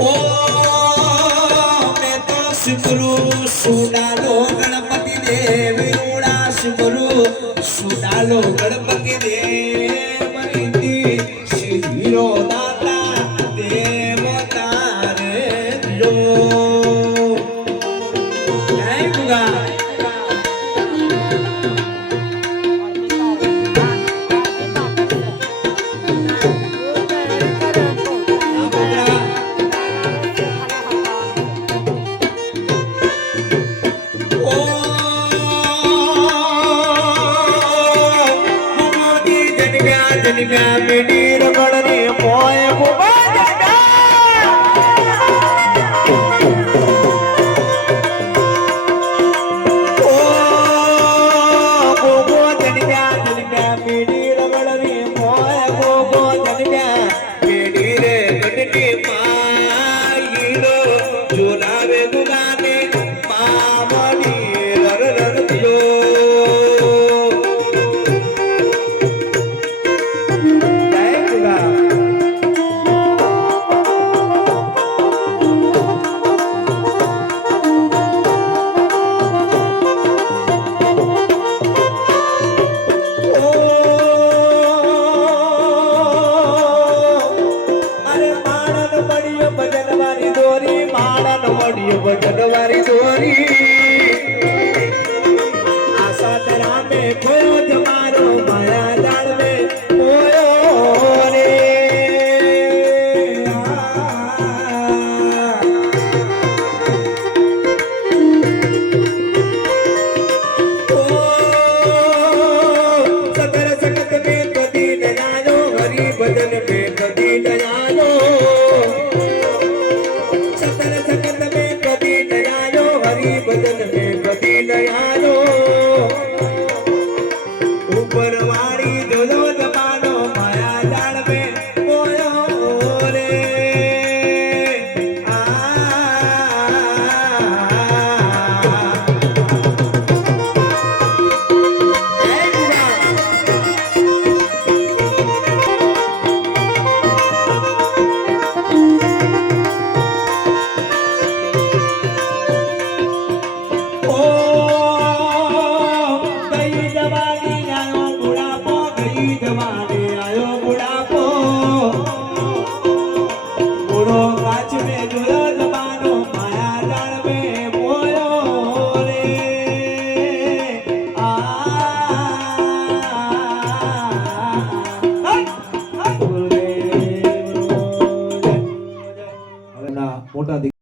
ઓ મેં તો શુક્રુ સુડાલો ગણપતિ દેવ રૂડા શુક્રુ સુડાલો ગણપતિ દેવ રીતિ શિરો દાતા દેવ તારે જો જય ગુગા જન્મ્યા મીડી રગડની મોય ગોબા ઓ ગોગો જન્મ્યા મીડી રગડની મોય ગોગો જન્મ્યા મીડી રે ગડની માઈલો જોરાવે ગુગાને મામડી રર દિયો ભજનવારી દોરી